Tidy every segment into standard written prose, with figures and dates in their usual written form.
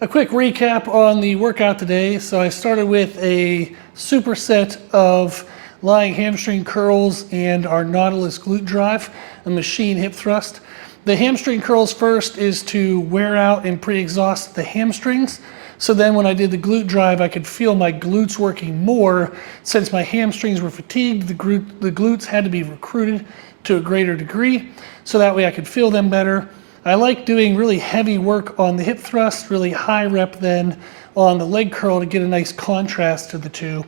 A quick recap on the workout today. So I started with a superset of lying hamstring curls and our Nautilus glute drive, a machine hip thrust. The hamstring curls first is to wear out and pre-exhaust the hamstrings. So then when I did the glute drive, I could feel my glutes working more. Since my hamstrings were fatigued, the glutes had to be recruited to a greater degree, so that way I could feel them better. I like doing really heavy work on the hip thrust, really high rep then on the leg curl to get a nice contrast to the two.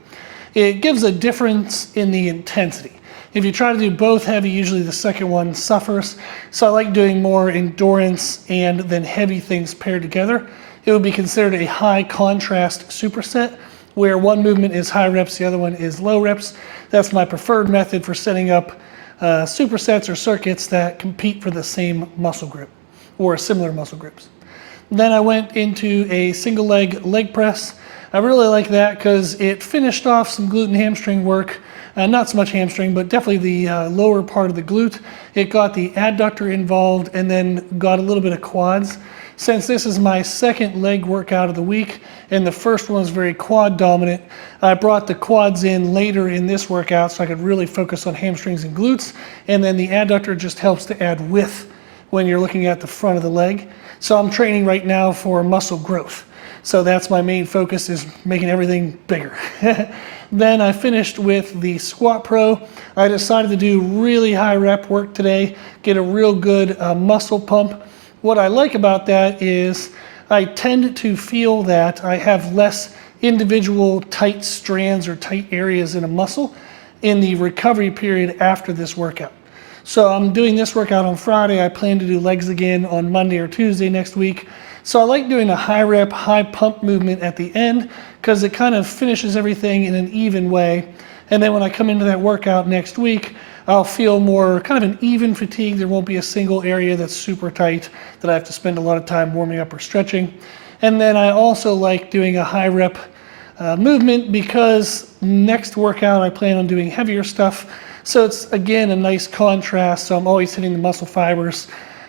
It gives a difference in the intensity. If you try to do both heavy, usually the second one suffers. So I like doing more endurance and then heavy things paired together. It would be considered a high contrast superset, where one movement is high reps, the other one is low reps. That's my preferred method for setting up supersets or circuits that compete for the same muscle group or similar muscle groups. Then I went into a single leg press. I really like that because it finished off some glute and hamstring work. Not so much hamstring, but definitely the lower part of the glute. It got the adductor involved and then got a little bit of quads. Since this is my second leg workout of the week and the first one was very quad dominant, I brought the quads in later in this workout so I could really focus on hamstrings and glutes. And then the adductor just helps to add width when you're looking at the front of the leg. So I'm training right now for muscle growth. So that's my main focus, is making everything bigger. Then I finished with the squat pro. I decided to do really high rep work today, get a real good muscle pump. What I like about that is I tend to feel that I have less individual tight strands or tight areas in a muscle in the recovery period after this workout. So I'm doing this workout on Friday. I plan to do legs again on Monday or Tuesday next week. So I like doing a high rep, high pump movement at the end because it kind of finishes everything in an even way. And then when I come into that workout next week, I'll feel more kind of an even fatigue. There won't be a single area that's super tight that I have to spend a lot of time warming up or stretching. And then I also like doing a high rep movement because next workout I plan on doing heavier stuff. So it's, again, a nice contrast. So I'm always hitting the muscle fibers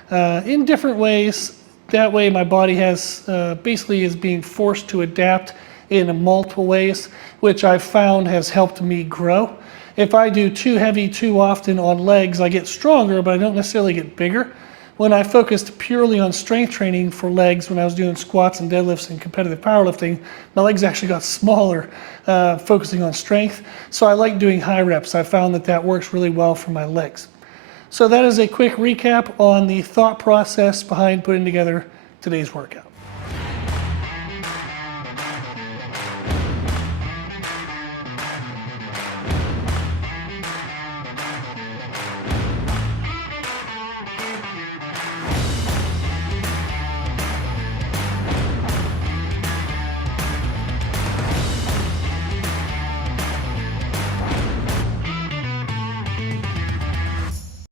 in different ways. That way my body has basically is being forced to adapt in multiple ways, which I've found has helped me grow. If I do too heavy too often on legs, I get stronger, but I don't necessarily get bigger. When I focused purely on strength training for legs, when I was doing squats and deadlifts and competitive powerlifting, my legs actually got smaller, focusing on strength. So I like doing high reps. I found that that works really well for my legs. So that is a quick recap on the thought process behind putting together today's workout.